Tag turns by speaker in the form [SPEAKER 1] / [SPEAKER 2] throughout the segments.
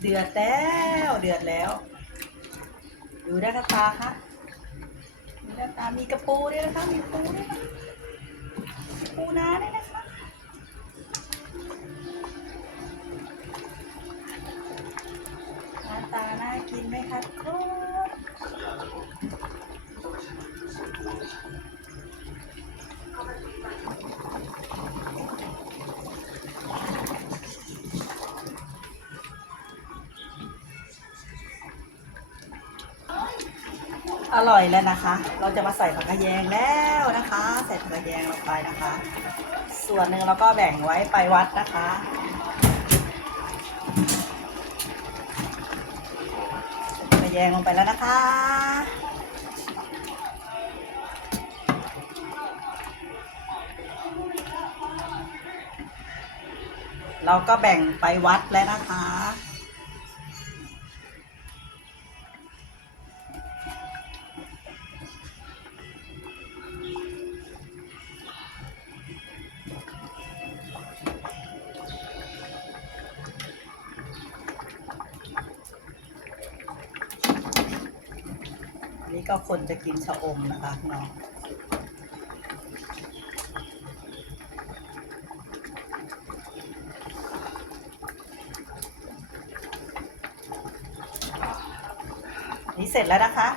[SPEAKER 1] เดือดแล้วเดือดแล้ว ดูได้กับตาคะดูได้กับตามีกระปูด้วยนะคะมีปูด้วยนะปูนาด้วยนะคะหน้าตาน่ากินไหมคะทุกคน อร่อยแล้วนะคะ เราจะมาใส่ผักกระแยงแล้วนะคะ ใส่ผักกระแยงลงไปนะคะ ส่วนหนึ่งเราก็แบ่งไว้ไปวัดนะคะ ผักกระแยงลงไปแล้วนะคะ เราก็แบ่งไปวัดแล้วนะคะ นี้ก็คนจะกินชะอมนะคะน้องนี่เสร็จแล้วนะคะ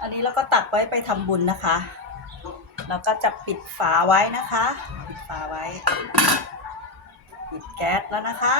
[SPEAKER 1] อันนี้เราก็ตักไว้ไปทำบุญนะคะ เราก็จะปิดฝาไว้นะคะ ปิดฝาไว้ ปิดแก๊สแล้วนะคะ